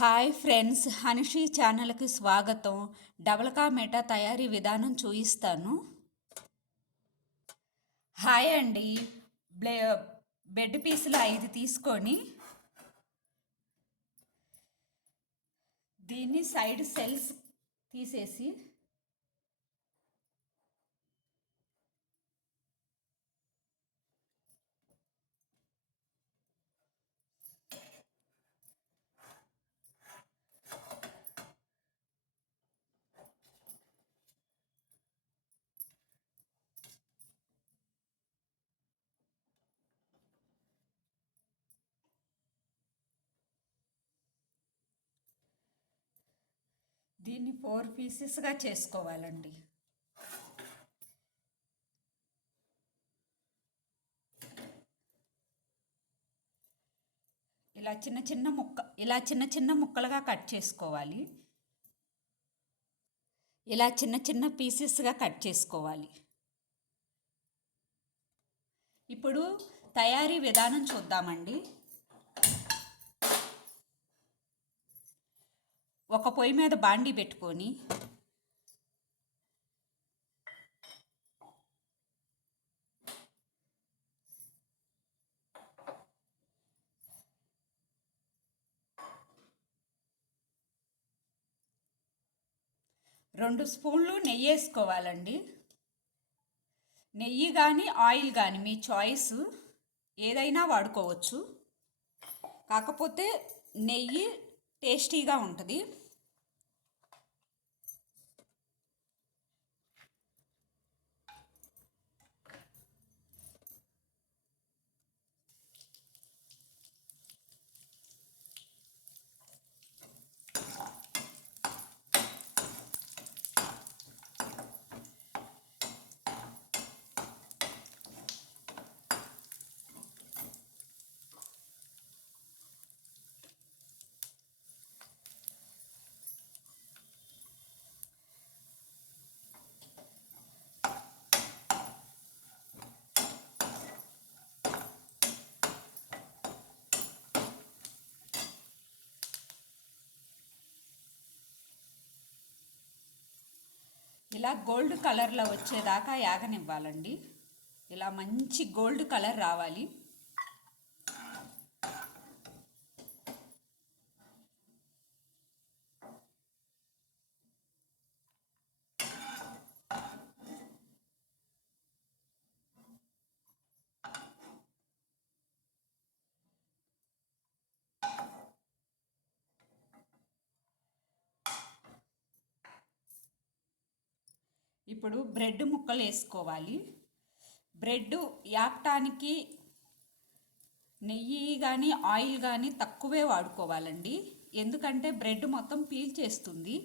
Hi friends, హనిషి ఛానల్కి స్వాగతం. Double ka meetha తయారీ విధానం చూపిస్తాను. హాయ్ అండి. బ్లే బెడ్ పీసులు 5 తీసుకొని దీన్ని సైడ్ సెల్స్ తీసేసి దీన్ని 4 పీసెస్గా చేసుకోవాలండి. ఇలా చిన్న చిన్న ముక్కలుగా కట్ చేసుకోవాలి. ఇలా చిన్న చిన్న పీసెస్గా కట్ చేసుకోవాలి. ఇప్పుడు తయారీ విధానం చూద్దామండి. ఒక పొయ్యి మీద బాండీ పెట్టుకొని రెండు స్పూన్లు నెయ్యి వేసుకోవాలండి. నెయ్యి కానీ ఆయిల్ కానీ మీ చాయిస్, ఏదైనా వాడుకోవచ్చు. కాకపోతే నెయ్యి టేస్టీగా ఉంటుంది. ఇలా గోల్డ్ కలర్లో వచ్చేదాకా యాగనివ్వాలండి. ఇలా మంచి గోల్డ్ కలర్ రావాలి. ఇప్పుడు బ్రెడ్ ముక్కలు వేసుకోవాలి. బ్రెడ్ యాపటానికి నెయ్యి కానీ ఆయిల్ కానీ తక్కువే వాడుకోవాలండి. ఎందుకంటే బ్రెడ్ మొత్తం పీల్చేస్తుంది.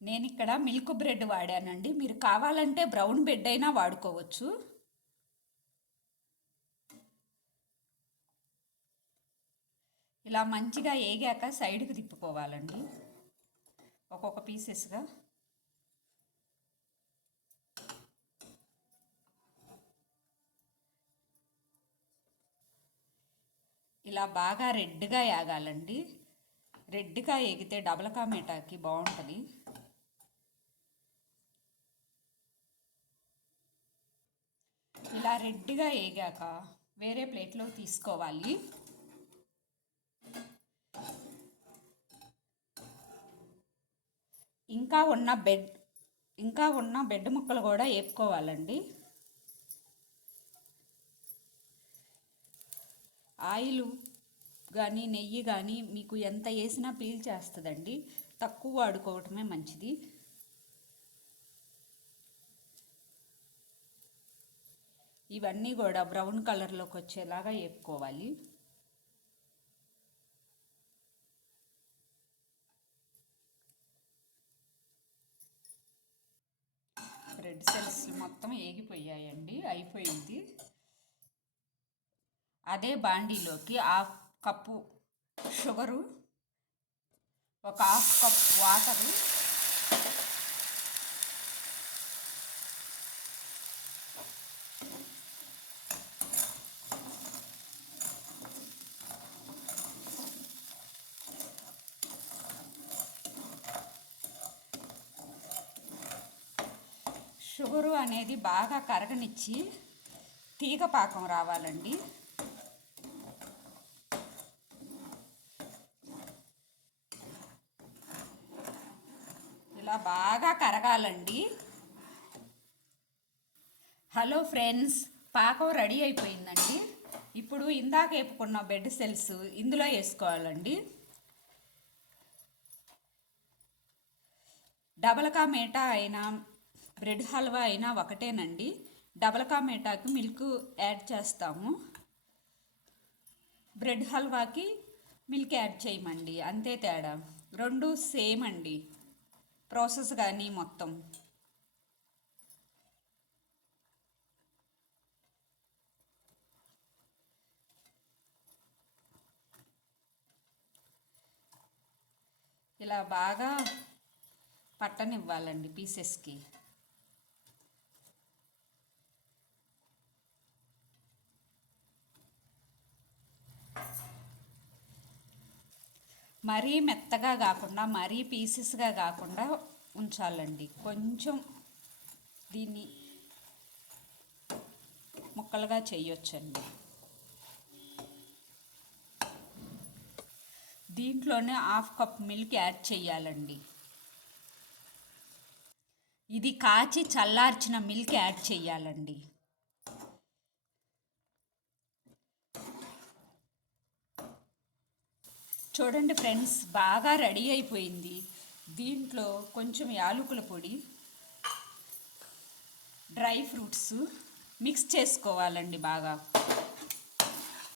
నేను ఇక్కడ మిల్క్ బ్రెడ్ వాడానండి. మీరు కావాలంటే బ్రౌన్ బ్రెడ్ అయినా వాడుకోవచ్చు. ఇలా మంచిగా ఏగాక సైడ్కి తిప్పుకోవాలండి, ఒక్కొక్క పీసెస్గా. ఇలా బాగా రెడ్గా ఏగాలండి. రెడ్గా ఏగితే డబల్ కా మీఠాకి బాగుంటుంది. ఇలా రెడ్గా ఏగాక వేరే ప్లేట్లో తీసుకోవాలి. ఇంకా ఉన్న బెడ్ ముక్కలు కూడా వేపుకోవాలండి. ఆయిల్ కానీ నెయ్యి కానీ మీకు ఎంత వేసినా పీల్చేస్తుందండి. తక్కువ వాడుకోవటమే మంచిది. ఇవన్నీ కూడా బ్రౌన్ కలర్లోకి వచ్చేలాగా వేపుకోవాలి. బ్రెడ్ సెల్స్ మొత్తం ఏగిపోయాయండి, అయిపోయింది. అదే బాండీలోకి 1/2 కప్పు షుగరు ఒక హాఫ్ కప్ వాటరు, షుగరు అనేది బాగా కరగనిచ్చి తీగ పాకం రావాలండి. ఇలా బాగా కరగాలండి. హలో ఫ్రెండ్స్, పాకం రెడీ అయిపోయిందండి. ఇప్పుడు ఇందాక వేపుకున్న బెడ్ సెల్స్ ఇందులో వేసుకోవాలండి. డబల్ కా మీఠా అయినా బ్రెడ్ హల్వా అయినా ఒకటేనండి. డబల్ కా మీఠాకి మిల్క్ యాడ్ చేస్తాము, బ్రెడ్ హల్వాకి మిల్క్ యాడ్ చేయమండి, అంతే తేడా. రెండు సేమ్ అండి ప్రాసెస్ కానీ మొత్తం. ఇలా బాగా పట్టనివ్వాలండి పీసెస్కి. మరీ మెత్తగా కాకుండా మరీ పీసెస్గా కాకుండా ఉంచాలండి. కొంచెం దీన్ని ముక్కలుగా చేయొచ్చండి. దీంట్లోనే హాఫ్ కప్ మిల్క్ యాడ్ చేయాలండి. ఇది కాచి చల్లార్చిన మిల్క్ యాడ్ చేయాలండి. చూడండి ఫ్రెండ్స్, బాగా రెడీ అయిపోయింది. దీంట్లో కొంచెం యాలకుల పొడి, డ్రై ఫ్రూట్స్ మిక్స్ చేసుకోవాలండి బాగా.